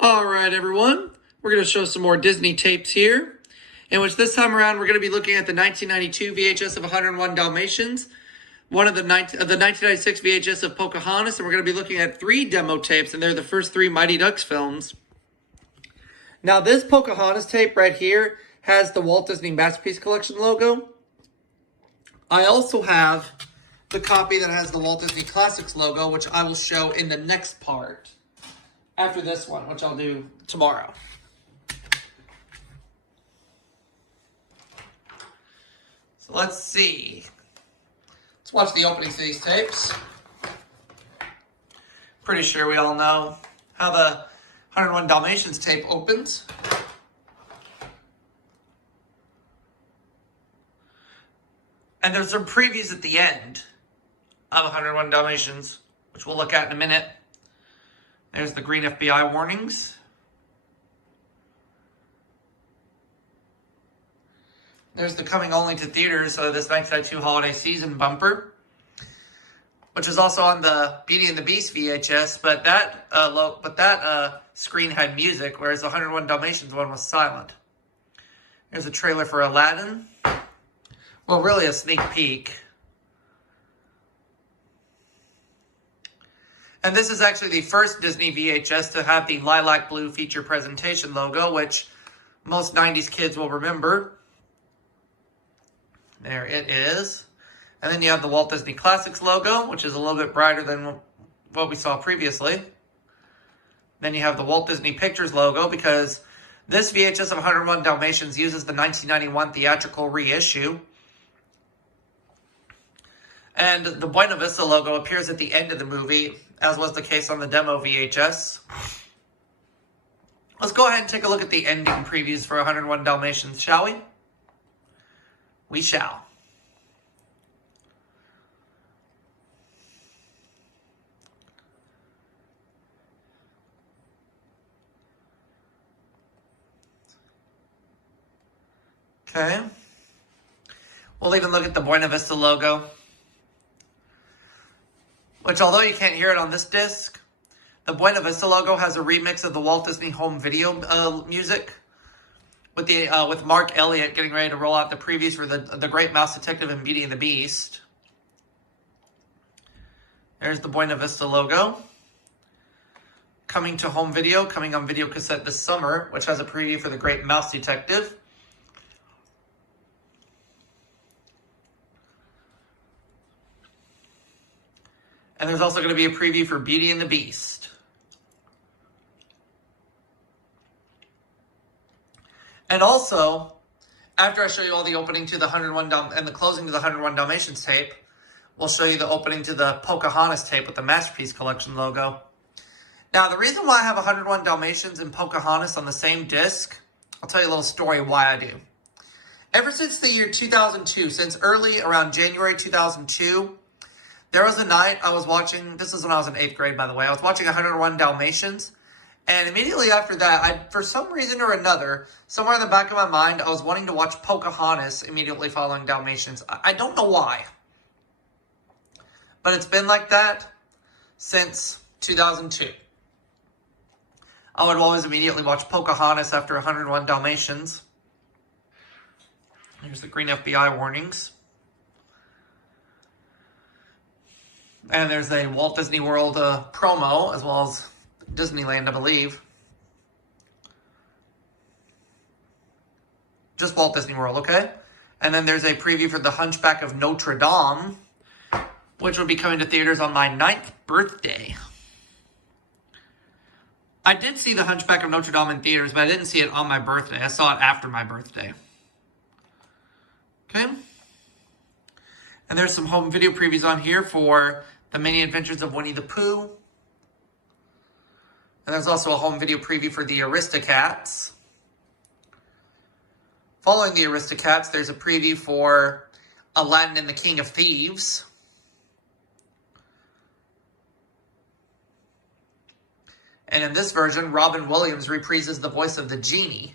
All right, everyone. We're going to show some more Disney tapes here, in which this time around we're going to be looking at the 1992 VHS of 101 Dalmatians, one of the 1996 VHS of Pocahontas, and we're going to be looking at 3 demo tapes, and they're the first 3 Mighty Ducks films. Now, this Pocahontas tape right here has the Walt Disney Masterpiece Collection logo. I also have the copy that has the Walt Disney Classics logo, which I will show in the next part after this one, which I'll do tomorrow. So let's see. Let's watch the openings of these tapes. Pretty sure we all know how the 101 Dalmatians tape opens. And there's some previews at the end of 101 Dalmatians, which we'll look at in a minute. There's the green FBI warnings. There's the coming only to theaters, so this 1992 holiday season bumper, which is also on the Beauty and the Beast VHS, but that screen had music, whereas the 101 Dalmatians one was silent. There's a trailer for Aladdin. Well, really a sneak peek. And this is actually the first Disney VHS to have the lilac blue feature presentation logo, which most 90s kids will remember. There it is. And then you have the Walt Disney Classics logo, which is a little bit brighter than what we saw previously. Then you have the Walt Disney Pictures logo, because this VHS of 101 Dalmatians uses the 1991 theatrical reissue. And the Buena Vista logo appears at the end of the movie, as was the case on the Demo VHS. Let's go ahead and take a look at the ending previews for 101 Dalmatians, shall we? We shall. Okay. We'll even look at the Buena Vista logo, which, although you can't hear it on this disc, the Buena Vista logo has a remix of the Walt Disney Home Video music, with Mark Elliott getting ready to roll out the previews for the Great Mouse Detective and Beauty and the Beast. There's the Buena Vista logo. Coming to home video, coming on video cassette this summer, which has a preview for the Great Mouse Detective. And there's also going to be a preview for Beauty and the Beast. And also, after I show you all the opening to the 101 and the closing to the 101 Dalmatians tape, we'll show you the opening to the Pocahontas tape with the Masterpiece Collection logo. Now, the reason why I have 101 Dalmatians and Pocahontas on the same disc, I'll tell you a little story why I do. Ever since the year 2002, since early around January 2002, there was a night I was watching, this is when I was in 8th grade, by the way, I was watching 101 Dalmatians, and immediately after that, for some reason or another, somewhere in the back of my mind, I was wanting to watch Pocahontas immediately following Dalmatians. I don't know why, but it's been like that since 2002. I would always immediately watch Pocahontas after 101 Dalmatians. Here's the green FBI warnings. And there's a Walt Disney World promo, as well as Disneyland, I believe. Just Walt Disney World, okay? And then there's a preview for The Hunchback of Notre Dame, which will be coming to theaters on my 9th birthday. I did see The Hunchback of Notre Dame in theaters, but I didn't see it on my birthday. I saw it after my birthday. Okay? And there's some home video previews on here for The Many Adventures of Winnie the Pooh. And there's also a home video preview for the Aristocats. Following the Aristocats, there's a preview for Aladdin and the King of Thieves. And in this version, Robin Williams reprises the voice of the genie.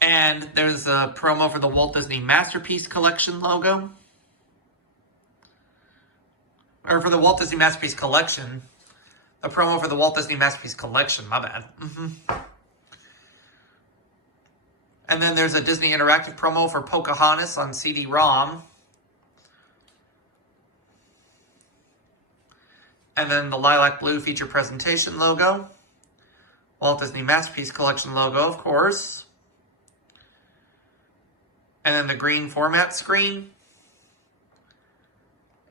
And there's a promo for the Walt Disney Masterpiece Collection logo. or for the Walt Disney Masterpiece Collection. A promo for the Walt Disney Masterpiece Collection, my bad. And then there's a Disney Interactive promo for Pocahontas on CD-ROM. And then the lilac blue feature presentation logo. Walt Disney Masterpiece Collection logo, of course. And then the green format screen.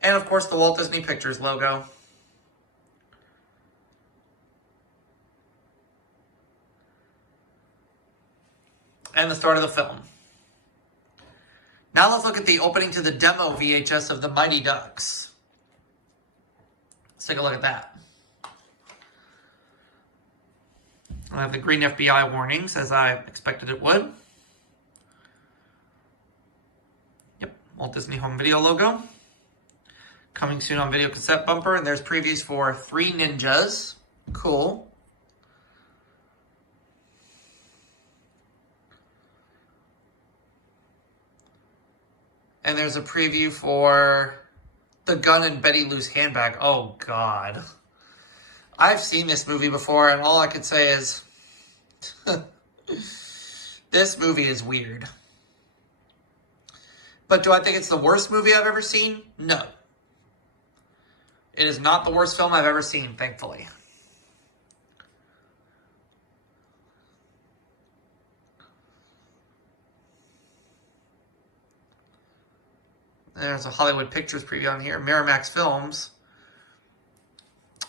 And of course the Walt Disney Pictures logo. And the start of the film. Now let's look at the opening to the demo VHS of the Mighty Ducks. Let's take a look at that. I have the green FBI warnings, as I expected it would. Yep, Walt Disney Home Video logo. Coming soon on video cassette bumper, and there's previews for Three Ninjas. Cool. And there's a preview for The Gun and Betty Lou's Handbag. Oh, God. I've seen this movie before, and all I could say is, this movie is weird. But do I think it's the worst movie I've ever seen? No. It is not the worst film I've ever seen, thankfully. There's a Hollywood Pictures preview on here. Miramax Films.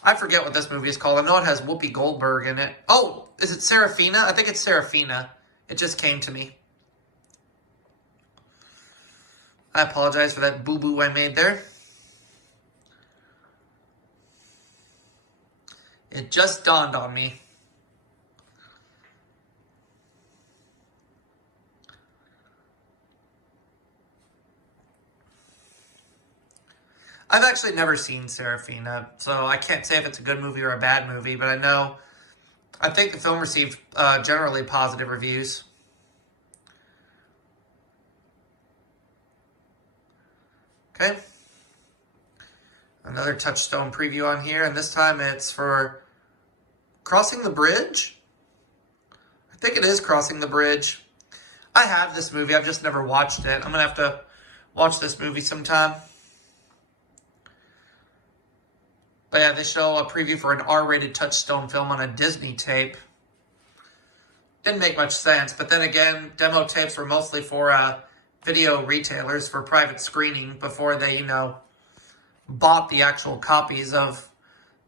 I forget what this movie is called. I know it has Whoopi Goldberg in it. Oh, is it Serafina? I think it's Serafina. It just came to me. I apologize for that boo-boo I made there. It just dawned on me. I've actually never seen Serafina, so I can't say if it's a good movie or a bad movie, but I think the film received generally positive reviews. Okay. Another Touchstone preview on here, and this time it's for Crossing the Bridge? I think it is Crossing the Bridge. I have this movie, I've just never watched it. I'm going to have to watch this movie sometime. But yeah, they show a preview for an R-rated Touchstone film on a Disney tape. Didn't make much sense, but then again, demo tapes were mostly for video retailers for private screening before they, bought the actual copies of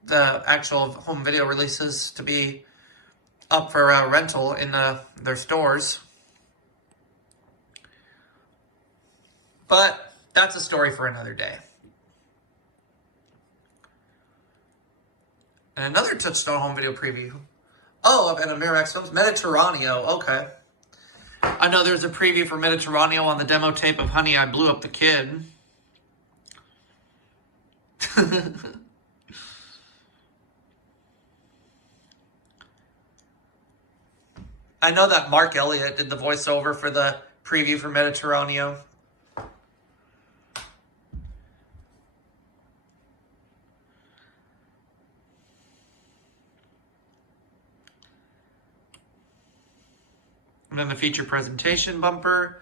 the actual home video releases to be up for rental in their stores. But that's a story for another day. And another Touchstone home video preview. Oh, and a Miramax Films. Mediterraneo. Okay. I know there's a preview for Mediterraneo on the demo tape of Honey, I Blew Up the Kid. I know that Mark Elliott did the voiceover for the preview for Mediterraneo. And then the feature presentation bumper.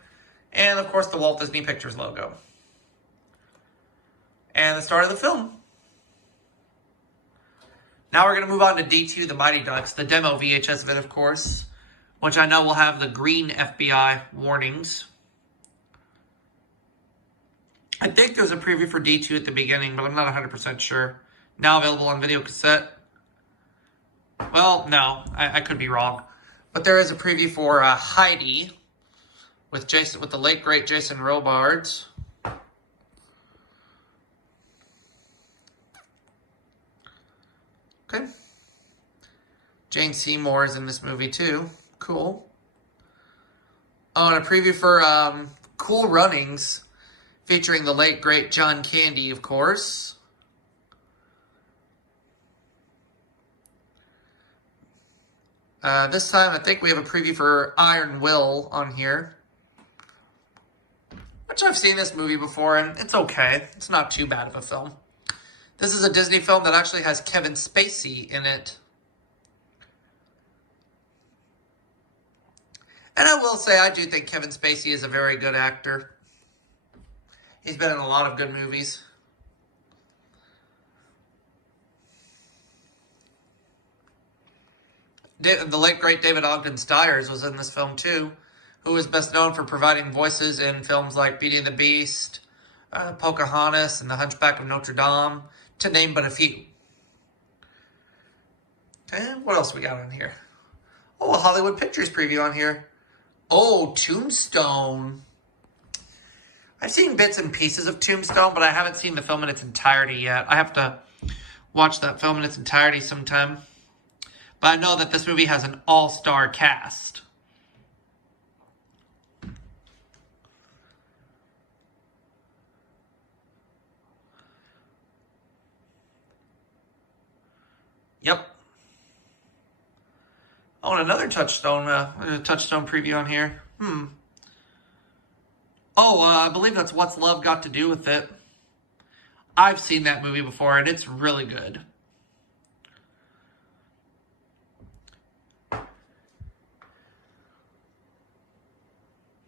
And, of course, the Walt Disney Pictures logo. And the start of the film. Now we're going to move on to D2, the Mighty Ducks. The demo VHS of it, of course. Which I know will have the green FBI warnings. I think there's a preview for D2 at the beginning, but I'm not 100% sure. Now available on video cassette. Well, no. I could be wrong. But there is a preview for Heidi with the late great Jason Robards. Okay. Jane Seymour is in this movie too. Cool. Oh, and a preview for Cool Runnings featuring the late great John Candy, of course. This time, I think we have a preview for Iron Will on here. Which I've seen this movie before, and it's okay. It's not too bad of a film. This is a Disney film that actually has Kevin Spacey in it. And I will say, I do think Kevin Spacey is a very good actor. He's been in a lot of good movies. The late, great David Ogden Stiers was in this film, too, who is best known for providing voices in films like Beauty and the Beast, Pocahontas, and The Hunchback of Notre Dame, to name but a few. And what else we got on here? Oh, a Hollywood Pictures preview on here. Oh, Tombstone. I've seen bits and pieces of Tombstone, but I haven't seen the film in its entirety yet. I have to watch that film in its entirety sometime. But I know that this movie has an all-star cast. Yep. Oh, and another Touchstone preview on here. Oh, I believe that's What's Love Got to Do with It. I've seen that movie before, and it's really good.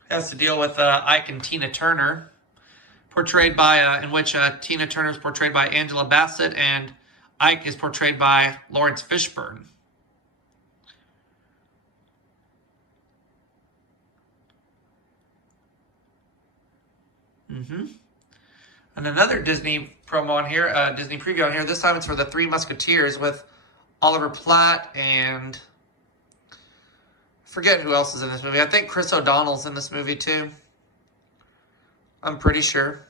It has to deal with Ike and Tina Turner, portrayed by, in which Tina Turner is portrayed by Angela Bassett, and Ike is portrayed by Lawrence Fishburne. And another Disney promo on here, Disney preview on here. This time it's for The Three Musketeers with Oliver Platt and I forget who else is in this movie. I think Chris O'Donnell's in this movie too. I'm pretty sure.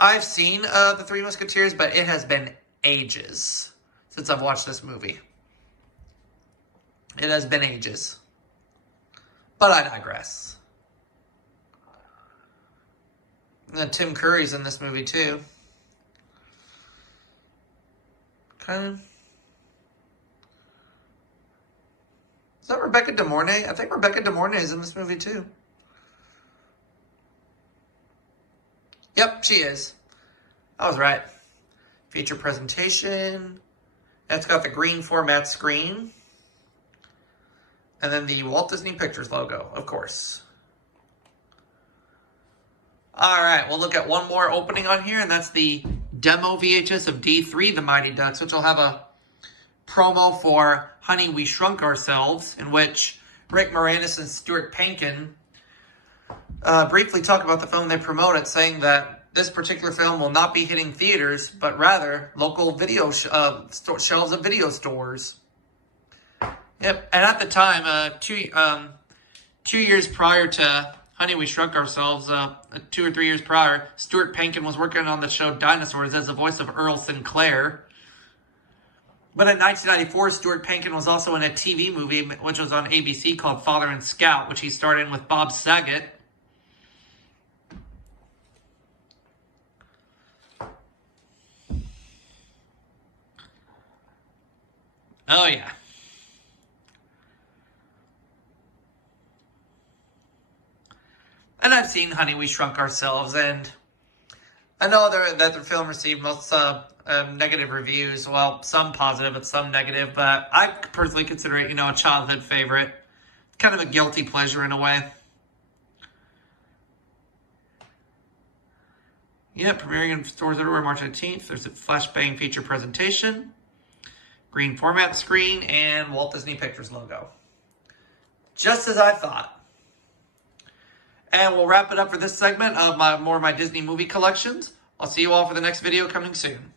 I've seen The Three Musketeers, but it has been ages since I've watched this movie. It has been ages. But I digress. And Tim Curry's in this movie too. Okay. Is that Rebecca De Mornay? I think Rebecca De Mornay is in this movie too. Yep, she is. I was right. Feature presentation. It's got the green format screen. And then the Walt Disney Pictures logo, of course. All right, we'll look at one more opening on here, and that's the Demo VHS of D3, The Mighty Ducks, which will have a promo for Honey, We Shrunk Ourselves, in which Rick Moranis and Stuart Pankin briefly talk about the film they promote it, saying that this particular film will not be hitting theaters, but rather local video shelves of video stores. Yep, and at the time, 2 years prior to Honey, We Shrunk Ourselves, 2 or 3 years prior, Stuart Pankin was working on the show Dinosaurs as the voice of Earl Sinclair. But in 1994, Stuart Pankin was also in a TV movie, which was on ABC, called Father and Scout, which he starred in with Bob Saget. Oh, yeah. And I've seen Honey, We Shrunk Ourselves, and I know that the film received most negative reviews. Well, some positive, but some negative. But I personally consider it, a childhood favorite. Kind of a guilty pleasure in a way. Yeah, premiering in stores everywhere March 18th. There's a flashbang feature presentation, green format screen, and Walt Disney Pictures logo. Just as I thought. And we'll wrap it up for this segment of my Disney movie collections. I'll see you all for the next video coming soon.